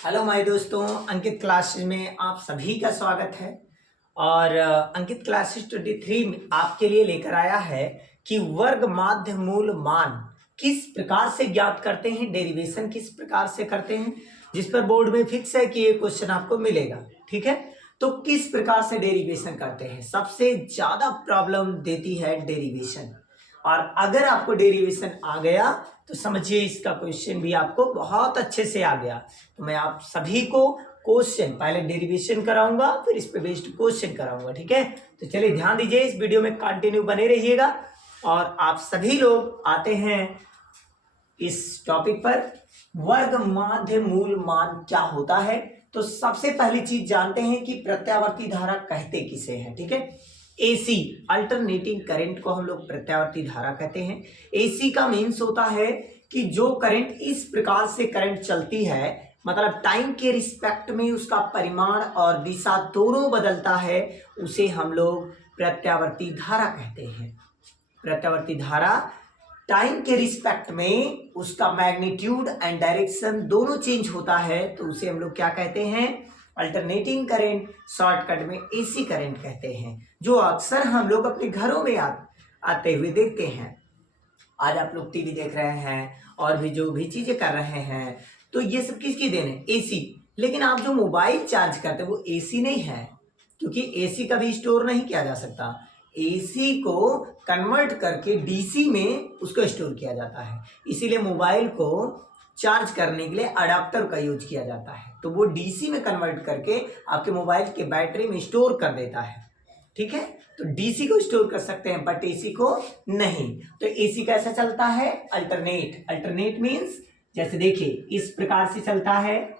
Hello my दोस्तों, अंकित classes में आप सभी का स्वागत है। और अंकित क्लासेस 23 में आपके लिए लेकर आया है कि वर्ग माध्य मूल मान किस प्रकार से ज्ञात करते हैं, डेरिवेशन किस प्रकार से करते हैं, जिस पर बोर्ड में फिक्स है कि ये क्वेश्चन आपको मिलेगा। ठीक है, तो किस प्रकार से डेरिवेशन करते हैं। सबसे ज्यादा प्रॉब्लम देती है डेरिवेशन, और अगर आपको डेरिवेशन आ गया तो समझिए इसका क्वेश्चन भी आपको बहुत अच्छे से आ गया। तो मैं आप सभी को क्वेश्चन पहले डेरिवेशन कराऊंगा, फिर इस पे बेस्ड क्वेश्चन कराऊंगा। ठीक है, तो चलिए ध्यान दीजिए, इस वीडियो में कंटिन्यू बने रहिएगा। और आप सभी लोग आते हैं इस टॉपिक पर, वर्ग माध्य मूल मान क्या होता है। तो सबसे पहली चीज जानते हैं कि प्रत्यावर्ती धारा कहते किसे हैं। ठीक है, एसी अल्टरनेटिंग करंट को हम लोग प्रत्यावर्ती धारा कहते हैं। एसी का मीन्स होता है कि जो करंट इस प्रकार से करंट चलती है, मतलब टाइम के रिस्पेक्ट में उसका परिमाण और दिशा दोनों बदलता है, उसे हम लोग प्रत्यावर्ती धारा कहते हैं। प्रत्यावर्ती धारा टाइम के रिस्पेक्ट में उसका मैग्नीट्यूड एंड डायरेक्शन दोनों चेंज होता है, तो उसे हम लोग क्या कहते हैं, अल्टरनेटिंग करंट, शॉर्टकट में एसी करंट कहते हैं, जो अक्सर हम लोग अपने घरों में आते हुए देखते हैं। आज आप लोग टीवी देख रहे हैं और भी जो भी चीजें कर रहे हैं, तो ये सब किसकी देन है, एसी। लेकिन आप जो मोबाइल चार्ज करते हैं वो एसी नहीं है, क्योंकि एसी कभी स्टोर नहीं किया जा सकता। एसी को कन्वर्ट करके डीसी में उसको स्टोर किया जाता है, इसीलिए मोबाइल को चार्ज करने के लिए अडाप्टर का यूज किया जाता है, तो वो डीसी में कन्वर्ट करके आपके मोबाइल के बैटरी में स्टोर कर देता है। ठीक है, तो डीसी को स्टोर कर सकते हैं बट एसी को नहीं। तो एसी कैसे चलता है, अल्टरनेट। अल्टरनेट मींस जैसे देखिए इस प्रकार से चलता है,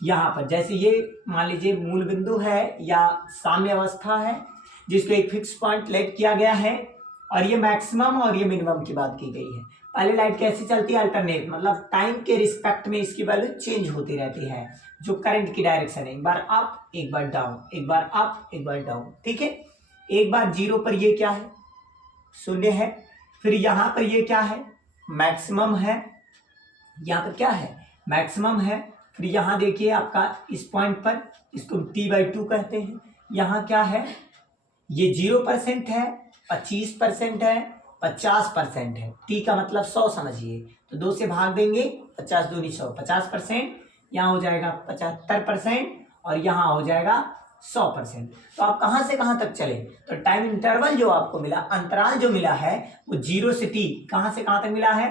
यहां पर जैसे ये मान लीजिए मूल बिंदु है या साम्य अवस्था है, जिसको एक फिक्स पॉइंट लेट किया गया है, और ये मैक्सिमम और ये मिनिमम की बात की गई है। पहले लाइट कैसे चलती है, अल्टरनेट, मतलब टाइम के रिस्पेक्ट में इसकी वैल्यू चेंज होती रहती है। जो करंट की डायरेक्शन है, एक बार अप एक बार डाउन, एक बार अप एक बार डाउन। ठीक है, एक बार जीरो पर ये क्या है, शून्य है, फिर यहां पर ये क्या है, मैक्सिमम है, यहां पर क्या है, मैक्सिमम है, फिर यहां देखिए आपका इस पॉइंट पर, इसको T/2 कहते हैं, यहां क्या है, ये 0% है, 25% है, 50% है। टी का मतलब 100 समझिए, तो 2 से भाग देंगे, 50 दूनी 100, 50%, यहाँ हो जाएगा 75%, और यहाँ हो जाएगा 100%। तो आप कहां से कहां तक चले, तो टाइम इंटरवल जो आपको मिला, अंतराल जो मिला है वो 0 से टी, कहां से कहां तक मिला है,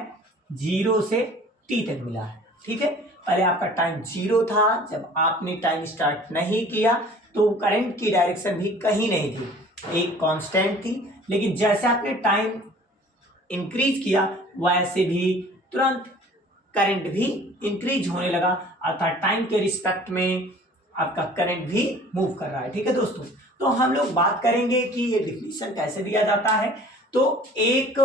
0 से टी तक मिला है। ठीक है, पहले आपका टाइम 0 था, जब आपने टाइम स्टार्ट नहीं किया तो करंट की डायरेक्शन भी कहीं नहीं थी, एक कांस्टेंट थी। लेकिन जैसे आपने टाइम इंक्रीज किया वैसे भी तुरंत करंट भी इंक्रीज होने लगा, अर्थात टाइम के रिस्पेक्ट में आपका करंट भी मूव कर रहा है। ठीक है दोस्तों, तो हम लोग बात करेंगे कि ये डिफिनेशन कैसे दिया जाता है। तो एक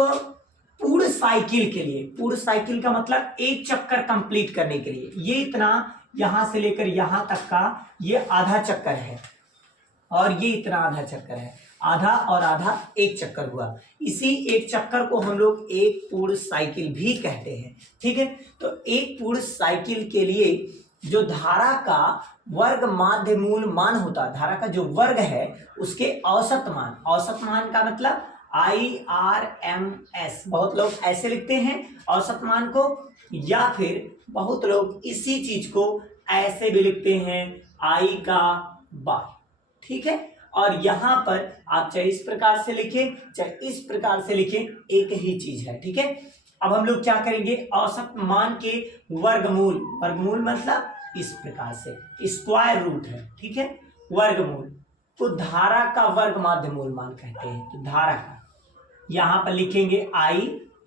पूर्ण साइकिल के लिए, पूर्ण साइकिल का मतलब एक चक्कर कंप्लीट करने के लिए, ये इतना यहां से लेकर यहां तक का ये आधा चक्कर है, और ये इतना आधा चक्कर है, आधा और आधा एक चक्कर हुआ। इसी एक चक्कर को हम लोग एक पूर्ण साइकिल भी कहते हैं। ठीक है, तो एक पूर्ण साइकिल के लिए जो धारा का वर्ग माध्य मूल मान होता है, धारा का जो वर्ग है उसके औसत मान, औसत मान का मतलब IRMS, बहुत लोग ऐसे लिखते हैं औसत मान को, या फिर बहुत लोग इसी चीज को ऐसे भी लिखते हैं I का बार। ठीक है, और यहां पर आप चाहे इस प्रकार से लिखें चाहे इस प्रकार से लिखें, एक ही चीज है। ठीक है, अब हम लोग क्या करेंगे, औसत मान के वर्गमूल, वर्गमूल मतलब इस प्रकार से स्क्वायर रूट है। ठीक है, वर्गमूल को धारा का वर्ग माध्य मूल मान कहते हैं। तो धारा का यहां पर लिखेंगे I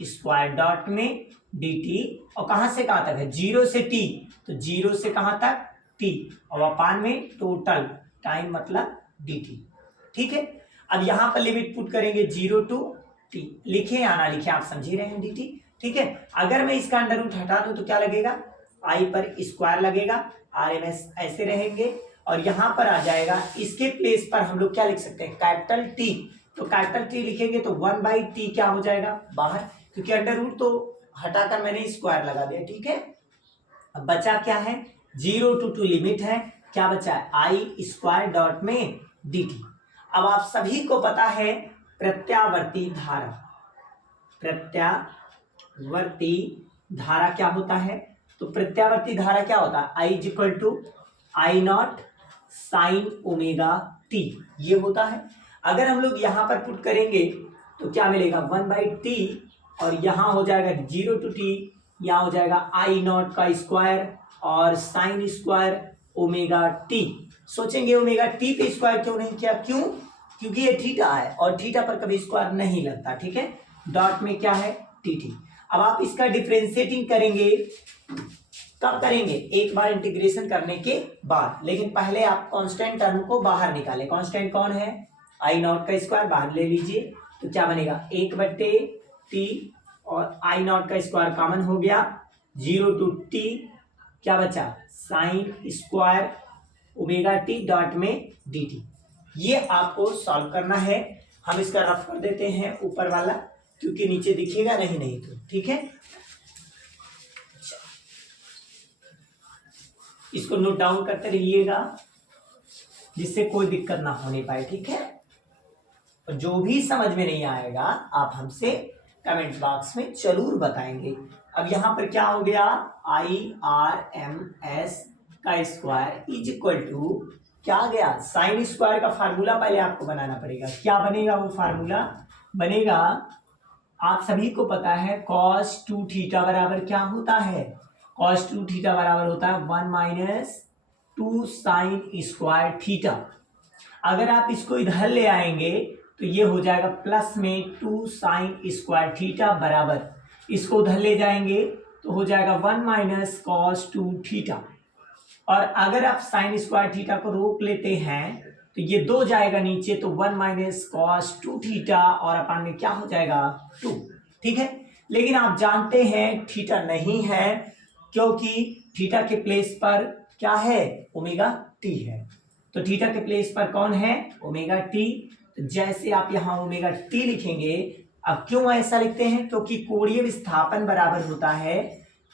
स्क्वायर डॉट में dt, और कहां से कहां तक है, 0 से t, तो 0 से कहां तक t, और अपान में टोटल टाइम मतलब dt। ठीक है, अब यहां पर लिमिट पुट करेंगे 0 to t, लिखे या ना लिखे आप समझ ही रहे हैं dt। ठीक है, अगर मैं इसका अंडर रूट हटा दूं तो क्या लगेगा, I पर स्क्वायर लगेगा, RMS ऐसे रहेंगे, और यहां पर आ जाएगा, इसके प्लेस पर हम लोग क्या लिख सकते हैं, कैपिटल T। तो कैपिटल T लिखेंगे तो 1/t क्या हो जाएगा बाहर, क्योंकि अंडर रूट तो हटाकर मैंने स्क्वायर लगा दिया। ठीक है, अब बचा क्या है, 0 to 2 लिमिट है, क्या बचा है आई स्क्वायर डॉट में डी टी। अब आप सभी को पता है प्रत्यावर्ती धारा, प्रत्यावर्ती धारा क्या होता है, तो प्रत्यावर्ती धारा क्या होता है I is equal to I naught sine omega T, ये होता है। अगर हम लोग यहां पर पुट करेंगे तो क्या मिलेगा 1/t, और यहां हो जाएगा 0 to t, यहां हो जाएगा आई नॉट का स्क्वायर और साइन स्क्वायर ओमेगा टी। सोचेंगे ओमेगा टी पे स्क्वायर क्यों नहीं किया, क्यों, क्योंकि ये थीटा है और थीटा पर कभी स्क्वायर नहीं लगता, ठीक है। डॉट में क्या है टी टी। अब आप इसका डिफरेंशिएटिंग करेंगे, कब करेंगे, एक बार इंटीग्रेशन करने के बाद, लेकिन पहले आप कांस्टेंट टर्म को बाहर निकालें। कांस्टेंट कौन है, आई नॉट का स्क्वायर बाहर ले लीजिए, तो क्या बनेगा 1/t, और आई नॉट का स्क्वायर कॉमन हो गया, 0 to t, क्या बचा sine square omega T dot में डी टी। ये आपको सॉल्व करना है। हम इसका रफ कर देते हैं ऊपर वाला, क्योंकि नीचे दिखेगा नहीं तो, ठीक है। इसको नोट डाउन करते रहिएगा जिससे कोई दिक्कत ना होने पाए, ठीक है। और जो भी समझ में नहीं आएगा आप हमसे कमेंट बॉक्स में जरूर बताएंगे। अब यहां पर क्या हो गया, आई आर एम एस का स्क्वायर इज इक्वल टू क्या आ गया, साइन स्क्वायर का फार्मूला पहले आपको बनाना पड़ेगा। क्या बनेगा वो फार्मूला, बनेगा, आप सभी को पता है cos 2 थीटा बराबर क्या होता है, cos 2 थीटा बराबर होता है 1 - 2 साइन स्क्वायर थीटा। अगर आप इसको इधर ले आएंगे तो ये हो जाएगा प्लस में 2 साइन स्क्वायर थीटा बराबर, इसको उधर ले जाएंगे तो हो जाएगा 1 - cos 2 थीटा। और अगर आप साइन स्क्वायर थीटा को रोक लेते हैं तो ये 2 जाएगा नीचे, तो 1 - cos 2 थीटा और अपान में क्या हो जाएगा 2, ठीक है। लेकिन आप जानते हैं थीटा नहीं है, क्योंकि थीटा के प्लेस पर क्या है ओमेगा टी है, तो थीटा के प्लेस पर कौन है ओमेगा टी। तो जैसे आप यहाँ ओमेगा टी लिखेंगे, अब क्यों ऐसा लिखते हैं, क्योंकि कोणीय विस्थापन बराबर होता है,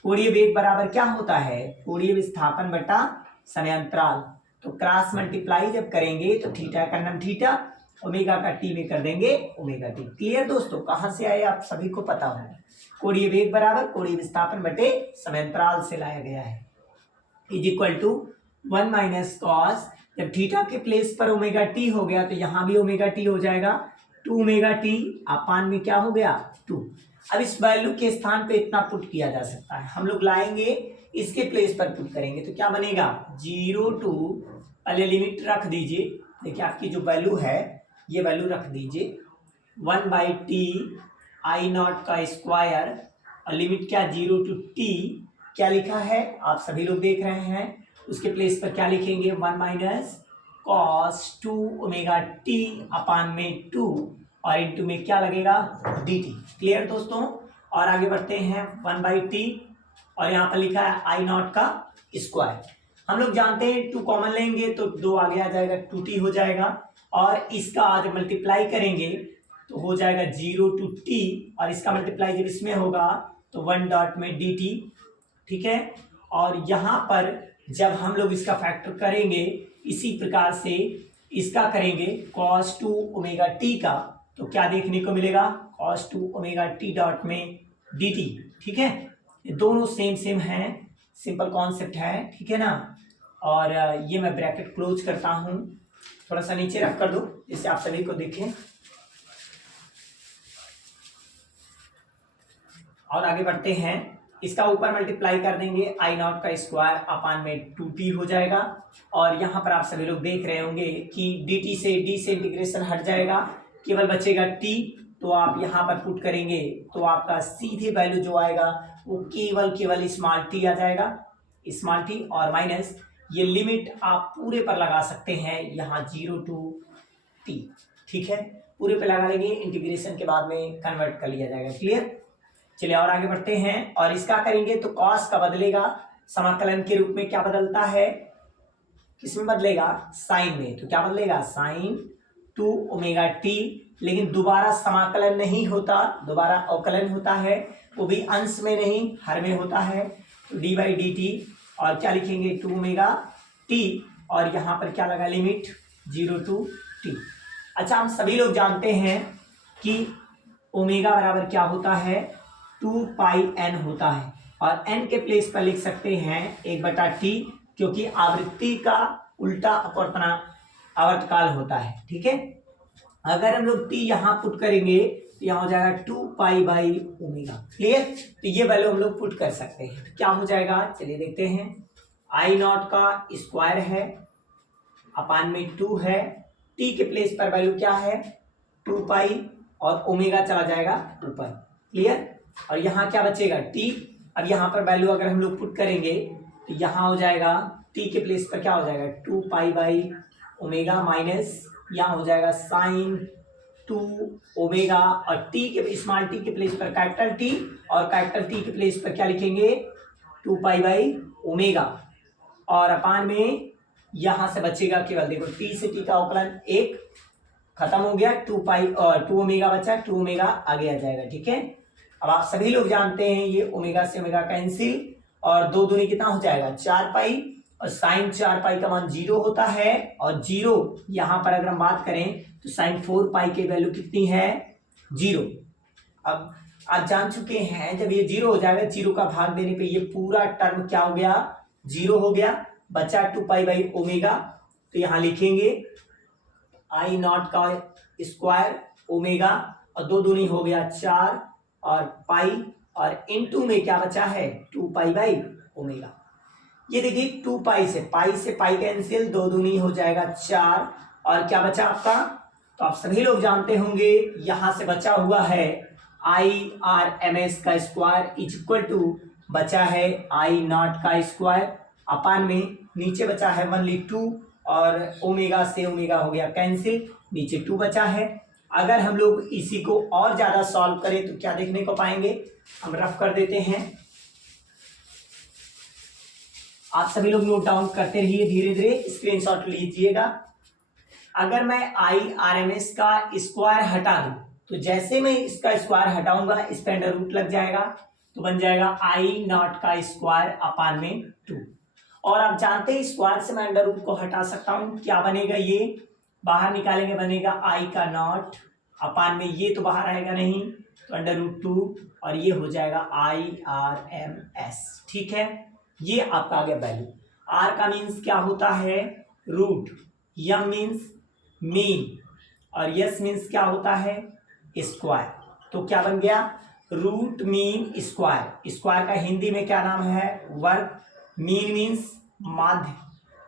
कोणीय वेग बराबर क्या होता है, कोणीय विस्थापन बटा समयांतराल। तो क्रॉस मल्टीप्लाई जब करेंगे तो थीटा का नाम थीटा, ओमेगा का टी में कर देंगे ओमेगा टी। क्लियर दोस्तों, कहां से आए आप सभी को पता होगा, कोणीय वेग बराबर कोणीय विस्थापन बटे समयांतराल से लाया गया है, इज इक्वल टू 1 - cos, जब थीटा के प्लेस पर ओमेगा टी हो गया तो यहां भी ओमेगा टी हो जाएगा 2 ओमेगा टी, अपान में क्या हो गया 2। अब इस वैल्यू के स्थान पे इतना पुट किया जा सकता है, हम लोग लाएंगे इसके प्लेस पर पुट करेंगे तो क्या बनेगा 0 to, पहले लिमिट रख दीजिए, देखिए आपकी जो वैल्यू है ये वैल्यू रख दीजिए 1/t आई नॉट का स्क्वायर, और लिमिट क्या 0 to t, क्या लिखा है आप सभी लोग देख रहे हैं, उसके प्लेस पर क्या लिखेंगे 1 - cos 2 ओमेगा टी अपान में 2, और इंटू में क्या लगेगा dt। क्लियर दोस्तों, और आगे बढ़ते हैं 1/t, और यहाँ पर लिखा है आई नॉट का स्क्वायर। हम लोग जानते हैं 2 कॉमन लेंगे तो 2 आगे आ जाएगा 2t हो जाएगा, और इसका आज मल्टीप्लाई करेंगे तो हो जाएगा 0 to t, और इसका मल्टीप्लाई जब इसमें होगा तो 1 डॉट में dt, ठीक है। और यहाँ पर जब हम लोग इसका फैक्टर करेंगे इसी प्रकार से इसका करेंगे cos 2 ओमेगा टी का, तो क्या देखने को मिलेगा cos 2 ओमेगा टी डॉट में dt, ठीक है। ये दोनों सेम हैं, सिंपल कॉन्सेप्ट है, ठीक है ना। और ये मैं ब्रैकेट क्लोज करता हूं, थोड़ा सा नीचे रख कर दो जिससे आप सभी को दिखे, और आगे बढ़ते हैं। इसका ऊपर मल्टीप्लाई कर देंगे आई नॉट का स्क्वायर अपान में 2t हो जाएगा, और यहाँ पर आप सभी लोग देख रहे होंगे कि dt से d से इंटीग्रेशन हट जाएगा, केवल बचेगा t, तो आप यहाँ पर पुट करेंगे तो आपका सीधे वैल्यू जो आएगा वो केवल स्मॉल t आ जाएगा, स्मॉल t, और माइनस ये लिमिट आप पूरे पर लगा सकते हैं यहाँ 0 to t, ठीक है, पूरे पे लगा लेंगे, इंटीग्रेशन के बाद में कन्वर्ट कर लिया जाएगा। क्लियर, चलिए और आगे बढ़ते हैं। और इसका करेंगे तो cos का बदलेगा समाकलन के रूप में, क्या बदलता है, किसमें बदलेगा साइन में, तो क्या बदलेगा साइन 2 ओमेगा टी, लेकिन दोबारा समाकलन नहीं होता, दोबारा अवकलन होता है, वो भी अंश में नहीं हर में होता है, तो d/dt और क्या लिखेंगे 2 ओमेगा टी, और यहाँ पर क्या लगा लिमिट 0 to t। अच्छा, हम सभी लोग जानते हैं कि ओमेगा बराबर क्या होता है 2 पाई n होता है, और n के प्लेस पर लिख सकते हैं 1/t, क्योंकि आवृत्ति का उल्टा आवर्तकाल होता है। ठीक है, अगर हम लोग t यहाँ पुट करेंगे तो यहाँ हो जाएगा 2 पाई बाई ओमेगा। क्लियर, तो ये वैल्यू हम लोग पुट कर सकते हैं। तो क्या हो जाएगा, चलिए देखते हैं। आई नॉट का स्क्वायर है अपान में 2 है, t के प्लेस पर वैल्यू क्या है 2 पाई, और ओमेगा चला जाएगा ऊपर। क्लियर, और यहाँ क्या बचेगा t। अब यहाँ पर वैल्यू अगर हम लोग पुट करेंगे तो यहाँ हो जाएगा t के प्लेस पर क्या हो जाएगा 2 पाई बाई ओमेगा, माइनस यहाँ हो जाएगा साइन 2 ओमेगा, और t के स्मॉल t के प्लेस पर कैपिटल t, और कैपिटल t के प्लेस पर क्या लिखेंगे 2 पाई बाई ओमेगा, और अपान में यहां से बचेगा केवल देखो t से t का अवकलन 1 खत्म हो गया, 2 पाई और 2 ओमेगा बचा, 2 ओमेगा आगे आ जाएगा। ठीक है, अब आप सभी लोग जानते हैं ये ओमेगा से ओमेगा कैंसिल, और 2 दूनी कितना हो जाएगा 4 पाई, और साइन 4 पाई का मान 0 होता है, और 0 यहां पर अगर हम बात करें तो साइन 4 पाई की वैल्यू कितनी है 0। अब आप जान चुके हैं जब ये 0 हो जाएगा, 0 का भाग देने पे ये पूरा टर्म क्या हो गया 0 हो गया, बचा 2 पाई बाई ओमेगा। तो यहां लिखेंगे आई नॉट का स्क्वायर ओमेगा, और 2 दूनी हो गया 4 और पाई, और इनटू में क्या बचा है 2 पाई बाई ओमेगा। ये देखिए 2 पाई से पाई कैंसिल, 2 दूनी हो जाएगा 4, और क्या बचा आपका, तो आप सभी लोग जानते होंगे यहां से बचा हुआ है IRMS का स्क्वायर इज इक्वल टू बचा है आई नॉट का स्क्वायर अपान में नीचे बचा है ओनली 2, और ओमेगा से ओमेगा हो गया कैंसिल, नीचे 2 बचा है। अगर हम लोग इसी को और ज्यादा सॉल्व करें तो क्या देखने को पाएंगे, हम रफ कर देते हैं, आप सभी लोग नोट डाउन करते रहिए, धीरे धीरे स्क्रीनशॉट लीजिएगा। अगर मैं IRMS का स्क्वायर हटा दूं तो जैसे मैं इसका स्क्वायर हटाऊंगा इस पे अंडर रूट लग जाएगा, तो बन जाएगा आई नॉट का स्क्वायर अपान में 2। और आप जानते हैं स्क्वायर से मैं अंडर रूट को हटा सकता हूं, क्या बनेगा ये बाहर निकालेंगे बनेगा आई का नॉट अपान में ये तो बाहर आएगा नहीं, तो अंडर रूट 2, और ये हो जाएगा IRMS। ठीक है, ये आपका आ गया वैल्यू। आर का मीन्स क्या होता है रूट, यम मीन्स मीन, और यस मीन्स क्या होता है स्क्वायर। तो क्या बन गया रूट मीन स्क्वायर। स्क्वायर का हिंदी में क्या नाम है वर्ग, मीन मीन्स माध्य,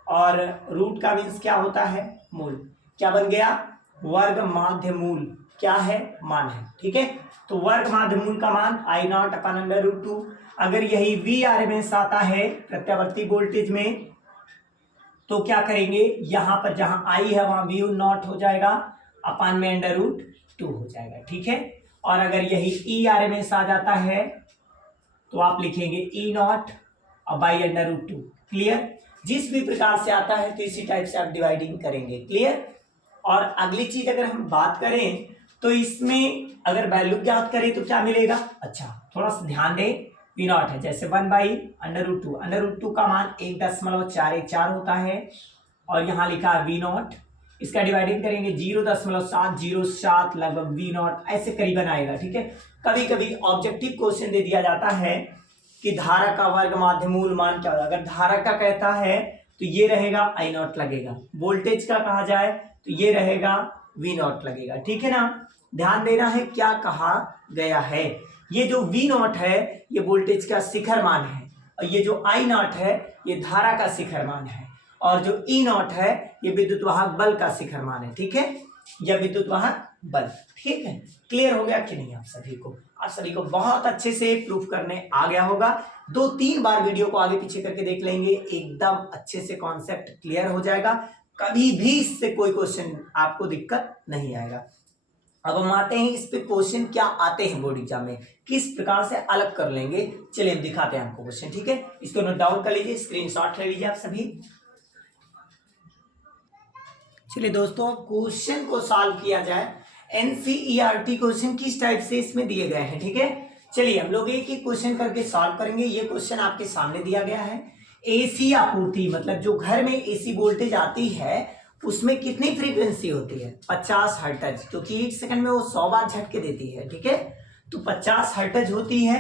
और रूट का मीन्स क्या होता है मूल। क्या बन गया वर्ग माध्य मूल क्या है मान है। ठीक है, तो वर्ग माध्य मूल का मान आई नॉट अपन अंडर रूट 2। अगर यही VRMS आता है प्रत्यावर्ती वोल्टेज में तो क्या करेंगे, यहां पर जहां आई है वहां VU नॉट हो जाएगा अपान में अंडर रूट 2 हो जाएगा। ठीक है, और अगर यही ERMS आ जाता है तो आप लिखेंगे E नॉट और बाई अंडर रूट 2। क्लियर, जिस भी प्रकार से आता है तो इसी टाइप से आप डिवाइडिंग करेंगे। क्लियर, और अगली चीज अगर हम बात करें तो इसमें अगर वैल्यू ज्ञात करें तो क्या मिलेगा, अच्छा थोड़ा सा ध्यान दें, V नॉट है जैसे 1 by under root 2, under root 2 का मान 1.414 होता है, और यहाँ लिखा है V नॉट, इसका डिवाइडिंग करेंगे 0.707 लगभग V नॉट ऐसे करीबन आएगा। ठीक है, कभी कभी ऑब्जेक्टिव क्वेश्चन दे दिया जाता है कि धारा का वर्ग माध्य मूल मान क्या होगा, अगर धारा का कहता है तो ये रहेगा I नॉट लगेगा, वोल्टेज का कहा जाए तो ये रहेगा V नॉट लगेगा। ठीक है ना, ध्यान देना है क्या कहा गया है, ये जो V नॉट है ये वोल्टेज का शिखर मान है, और ये जो I नॉट है ये धारा का शिखर मान है, और जो E नॉट है ये विद्युत वाहक बल का शिखर मान है। ठीक है, यह विद्युत वाहक बल। ठीक है, क्लियर हो गया कि नहीं आप सभी को, आप सभी को बहुत अच्छे से प्रूफ करने आ गया होगा। 2-3 बार वीडियो को आगे पीछे करके देख लेंगे, एकदम अच्छे से कॉन्सेप्ट क्लियर हो जाएगा, कभी भी इससे कोई क्वेश्चन आपको दिक्कत नहीं आएगा। अब हम आते हैं इस पे क्वेश्चन क्या आते हैं बोर्ड एग्जाम में, किस प्रकार से अलग कर लेंगे, चलिए हम दिखाते हैं आपको क्वेश्चन। ठीक है, इसको नोट डाउन कर लीजिए, स्क्रीनशॉट ले लीजिए आप सभी। चलिए दोस्तों, क्वेश्चन को सॉल्व किया जाए। NCERT क्वेश्चन किस टाइप से इसमें दिए गए हैं। ठीक है, चलिए हम लोग एक एक क्वेश्चन करके सॉल्व करेंगे। ये क्वेश्चन आपके सामने दिया गया है, एसी आपूर्ति मतलब जो घर में एसी वोल्टेज आती है उसमें कितनी फ्रीक्वेंसी होती है 50 हर्ट्ज, क्योंकि 1 सेकंड में वो 100 बार झटके देती है। ठीक है, तो 50 हर्ट्ज होती है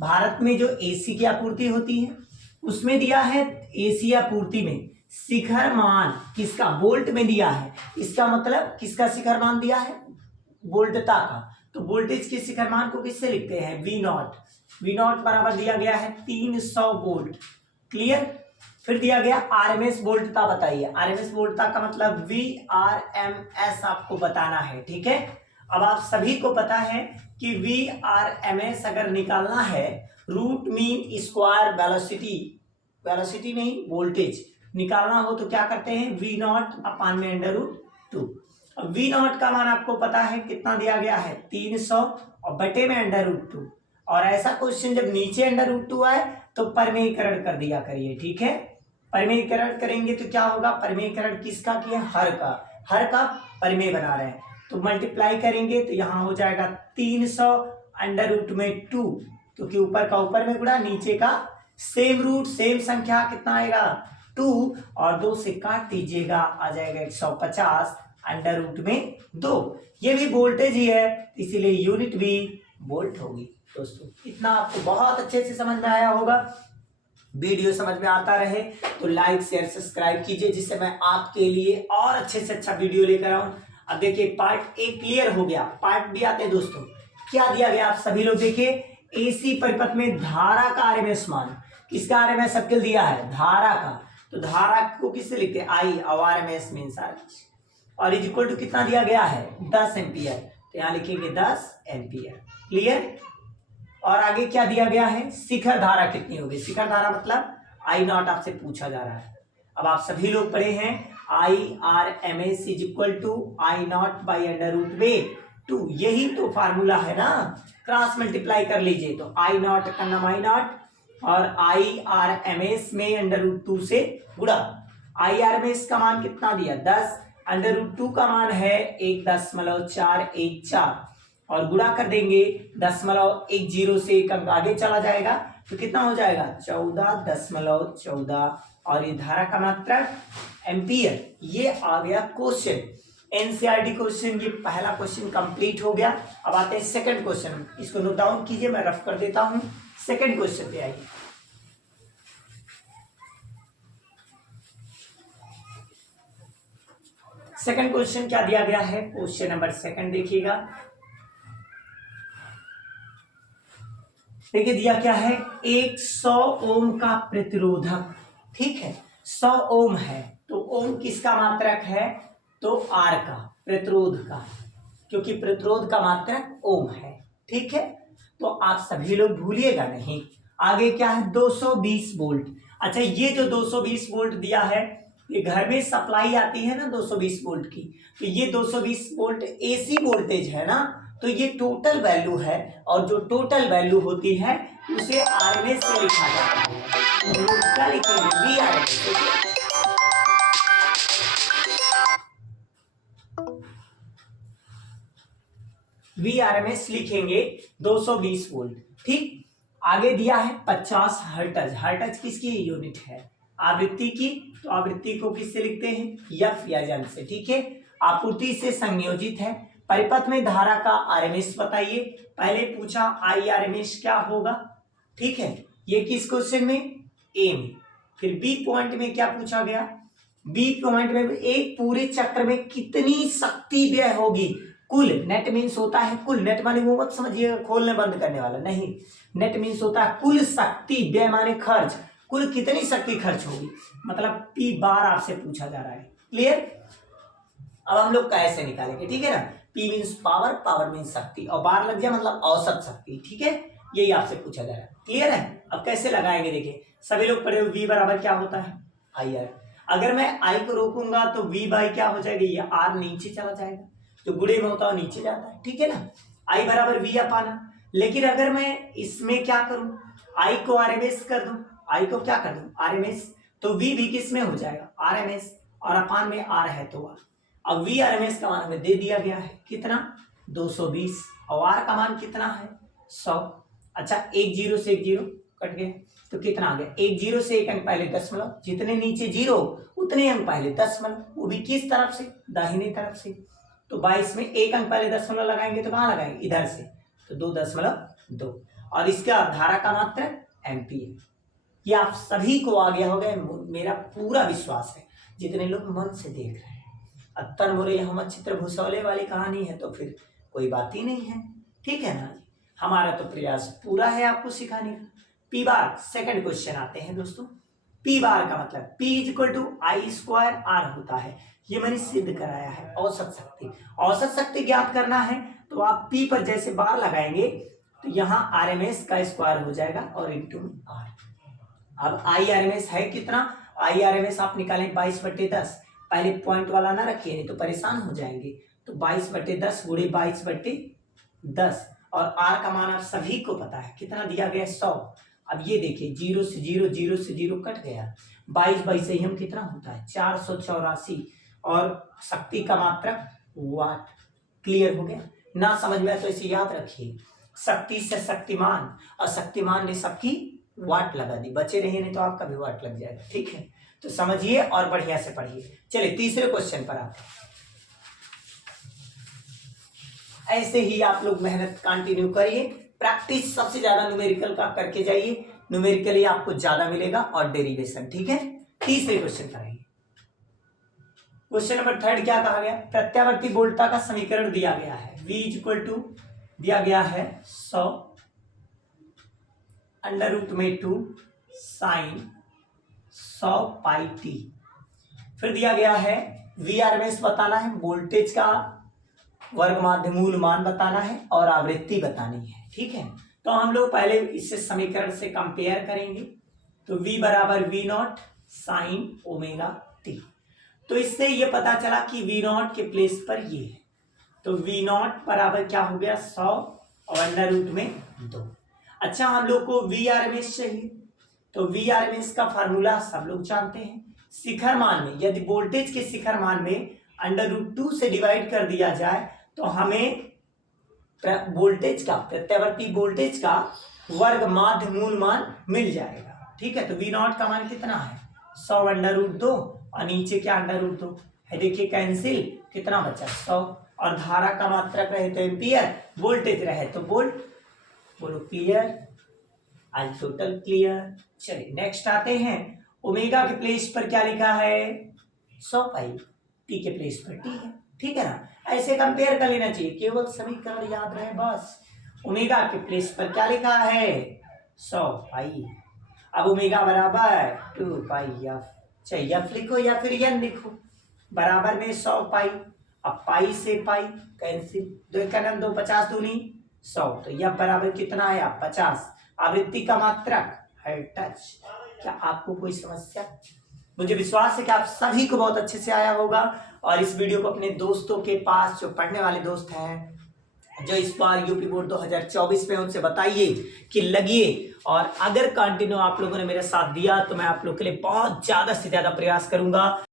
भारत में जो एसी की आपूर्ति होती है। उसमें दिया है एसी आपूर्ति में शिखर मान किसका, वोल्ट में दिया है। इसका मतलब किसका शिखर मान दिया है, वोल्टता का। तो वोल्टेज के शिखर मान को किससे लिखते हैं, वी नॉट। वी नॉट बराबर दिया गया है 300 वोल्ट। क्लियर। फिर दिया गया आरएमएस वोल्टता बताइए। आरएमएस वोल्टता का मतलब वीआरएमएस आपको बताना है। ठीक है, अब आप सभी को पता है कि वीआरएमएस अगर निकालना है root mean square velocity, velocity नहीं वोल्टेज निकालना हो तो क्या करते हैं, वी नॉट अपान में अंडर रूट 2। अब वी नॉट का मान आपको पता है कितना दिया गया है 300 और बटे में अंडर रूट 2। और ऐसा क्वेश्चन जब नीचे अंडर रूट 2 आए तो परमेयीकरण कर दिया करिए। ठीक है, परमेयीकरण करेंगे तो क्या होगा, परमेयीकरण किसका किया, हर का। हर का परमेय बना रहे हैं तो मल्टीप्लाई करेंगे तो यहाँ हो जाएगा 300 अंडर रूट में 2, क्योंकि ऊपर का ऊपर में गुणा नीचे का सेम रूट सेम संख्या कितना आएगा 2 और 2 से काट दीजिएगा आ जाएगा 150 अंडर रूट में 2। ये भी वोल्टेज ही है इसीलिए यूनिट भी वोल्ट होगी। दोस्तों इतना आपको बहुत अच्छे से समझ में आया होगा। वीडियो समझ में आता रहे तो लाइक शेयर सब्सक्राइब कीजिए जिससे मैं आपके लिए और अच्छे से अच्छा वीडियो लेकर आऊं। अब देखिए पार्ट ए क्लियर हो गया, पार्ट बी आते हैं दोस्तों। क्या दिया गया आप सभी लोग देखिए, एसी परिपथ में धारा का आरएमएस मान, किसका आरएमएस सर्किल दिया है, धारा का। तो धारा को किससे लिखते हैं, आई, और आरएमएस मींस आरएमएस, और इज इक्वल टू कितना दिया गया है 10 एम्पियर, तो यहाँ लिखेंगे 10 एम्पियर। क्लियर। और आगे क्या दिया गया है, शिखर धारा कितनी होगी, शिखर धारा मतलब आई नॉट आपसे पूछा जा रहा है। अब आप सभी लोग पढ़े हैं I R M S is equal to I naught by under root में 2, यही तो फार्मूला है ना। क्रॉस मल्टीप्लाई कर लीजिए तो आई नॉट का नाम आई नॉट और आई आर एम एस में अंडर रूट 2 से गुणा। आई आर एम एस का मान कितना दिया 10, अंडर रूट 2 का मान है 1.414 और गुणा कर देंगे 10.10 से एक अंक आगे चला जाएगा तो कितना हो जाएगा 14.14 और ये धारा का मात्रक एम्पियर। ये आ गया क्वेश्चन, एनसीईआरटी क्वेश्चन। ये पहला क्वेश्चन कंप्लीट हो गया। अब आते हैं सेकंड क्वेश्चन, इसको नोट डाउन कीजिए, मैं रफ कर देता हूं। सेकंड क्वेश्चन पे आइए। सेकंड क्वेश्चन क्या दिया गया है, क्वेश्चन नंबर सेकंड देखिएगा। देखिए दिया क्या है, 100 ओम का प्रतिरोधक। ठीक है, 100 ओम है तो ओम किसका मात्रक है, तो आर का, प्रतिरोध का, क्योंकि प्रतिरोध का मात्रक ओम है। ठीक है, तो आप सभी लोग भूलिएगा नहीं। आगे क्या है 220 वोल्ट। अच्छा ये जो 220 वोल्ट दिया है ये घर में सप्लाई आती है ना 220 वोल्ट की, तो ये 220 वोल्ट एसी वोल्टेज है ना, तो ये टोटल वैल्यू है और जो टोटल वैल्यू होती है उसे आरएमएस से लिखा जाता है। तो लोग क्या लिखेंगे, वीआरएमएस। वीआरएमएस लिखेंगे 220 वोल्ट। ठीक, आगे दिया है 50 हर्ट्ज। हर्ट्ज किसकी यूनिट है, आवृत्ति की, तो आवृत्ति को किससे लिखते हैं, एफ या जन से। ठीक है, आपूर्ति से संयोजित है। परिपथ में धारा का आरएमएस बताइए। पहले पूछा आई आरएमएस क्या होगा। ठीक है, ये किस क्वेश्चन में, ए में। फिर बी पॉइंट में क्या पूछा गया, बी पॉइंट में एक पूरे चक्र में कितनी शक्ति व्यय होगी, कुल। नेट मीन्स होता है कुल, नेट माने वो मत समझिएगा खोलने बंद करने वाला नहीं, नेट मीन्स होता है कुल शक्ति, व्यय माने खर्च, कुल कितनी शक्ति खर्च होगी, मतलब पी बार आपसे पूछा जा रहा है। क्लियर। अब हम लोग कैसे निकालेंगे, ठीक है ना, P means power, power means शक्ति और बार लग जाए मतलब औसत शक्ति। ठीक है, यही आपसे पूछा जा रहा है। क्लियर है। अब कैसे लगाएंगे, देखिए सभी लोग पढ़े हुए, वी बराबर क्या होता है आई आर। अगर मैं आई को रोकूंगा तो वी बाई क्या हो जाएगा, ये आर नीचे चला जाएगा, जो गुणे में होता है नीचे जाता है। ठीक है ना, आई बराबर वी अपाना। लेकिन अगर मैं इसमें क्या करूं, आई को आरएमएस कर दूं, आई को क्या कर दूं आरएमएस, तो वी भी किस में हो जाएगा आरएमएस और अपान में आर है तो आर। अब वी आरएमएस का मान हमें दे दिया गया है कितना 220 और आर का मान कितना है 100। अच्छा एक जीरो से एक जीरो कट गए, तो कितना आ गया, एक जीरो से एक अंक पहले दशमलव, जितने नीचे जीरो उतने अंक पहले दशमलव, वो भी किस तरफ से, दाहिने तरफ से। तो 22 में एक अंक पहले दशमलव लगाएंगे तो कहाँ लगाएंगे, इधर से, तो 2.2। और इसका धारा का मात्रक एम्पीयर। ये आप सभी को आ गया होगा, मेरा पूरा विश्वास है, जितने लोग मन से देख रहे हैं। अत्तर मोरे हम चित्र भूसौले वाली कहानी है तो फिर कोई बात ही नहीं है, ठीक है ना जी। हमारा तो प्रयास पूरा है आपको सिखाने का। पी बार, सेकंड क्वेश्चन आते हैं दोस्तों। पी बार का मतलब P equal to I square R होता है, ये मैंने सिद्ध कराया है। औसत शक्ति, औसत शक्ति ज्ञात करना है तो आप P पर जैसे बार लगाएंगे तो यहाँ RMS का स्क्वायर हो जाएगा और इंटू आर। अब IRMS है कितना, IRMS आप निकालें 22/10, पहले पॉइंट वाला ना रखिए नहीं तो परेशान हो जाएंगे। तो 22/10 गुणे 22/10 और R का मान आप सभी को पता है कितना दिया गया, 100। अब ये देखिए, जीरो से जीरो कट गया, 22 से ही हम कितना होता है 484 और शक्ति का मात्रक वाट। क्लियर हो गया ना, समझ में तो इसे याद रखिए, शक्ति से शक्तिमान और शक्तिमान ने सबकी वाट लगा दी, बचे रहिए नहीं तो आपका भी वाट लग जाएगा, ठीक है। तो समझिए और बढ़िया से पढ़िए। चलिए तीसरे क्वेश्चन पर आते हैं। ऐसे ही आप लोग मेहनत कंटिन्यू करिए, प्रैक्टिस सबसे ज्यादा न्यूमेरिकल का करके जाइए, न्यूमेरिकली आपको ज्यादा मिलेगा और डेरिवेशन, ठीक है। तीसरे क्वेश्चन पर आइए। क्वेश्चन नंबर 3 क्या कहा गया, प्रत्यावर्ती वोल्टता का समीकरण दिया गया है, V इक्वल टू दिया गया है 100 √2 साइन 100 पाई t। फिर दिया गया है VRMS बताना है, वोल्टेज का वर्ग माध्य मूल मान बताना है और आवृत्ति बतानी है, ठीक है। तो हम लोग पहले इसे समीकरण से कंपेयर करेंगे। तो V बराबर V0 साइन ओमेगा t। तो इससे ये पता चला कि V0 के प्लेस पर ये है, तो V0 बराबर क्या हो गया 100 और √2। अच्छा, हम लोग को VRMS चाहिए, तो VRMS का फार्मूला सब लोग जानते हैं। शिखर मान में यदि वोल्टेज के शिखर मान में √2 से डिवाइड कर दिया जाए तो हमें वोल्टेज का, प्रत्यावर्ती वोल्टेज का वर्ग माध्य मूल मान मिल जाएगा, ठीक है। तो V0 का मान कितना है 100 √2 और नीचे क्या √2 है, देखिए कैंसिल, कितना बचा 100 और धारा का मात्रक रहे तो एम्पियर, वोल्टेज रहे तो वोल्ट। बोलो क्लियर, आज टोटल क्लियर। चलिए नेक्स्ट आते हैं, ओमेगा के प्लेस पर क्या लिखा है 100 पाई, टी के प्लेस पर टी है, ठीक है ना। ऐसे कंपेयर कर लेना चाहिए, केवल समीकरण याद रहे बस। ओमेगा के प्लेस पर क्या लिखा है 100 पाई। अब ओमेगा बराबर 2 पाई एफ, चाहे एफ लिखो या फिर एन लिखो, बराबर में 100 पाई। अब पाई से पाई कैंसिल, 2 का 2 50 दूनी 100, तो यह बराबर कितना है आप 50। आवृत्ति का मात्रक है टच। क्या आपको कोई समस्या? मुझे विश्वास है कि आप सभी को बहुत अच्छे से आया होगा और इस वीडियो को अपने दोस्तों के पास, जो पढ़ने वाले दोस्त हैं, जो इस बार यूपी बोर्ड 2024 में, उनसे बताइए कि लगिए। और अगर कंटिन्यू आप लोगों ने मेरे साथ दिया तो मैं आप लोग के लिए बहुत ज्यादा से ज्यादा प्रयास करूंगा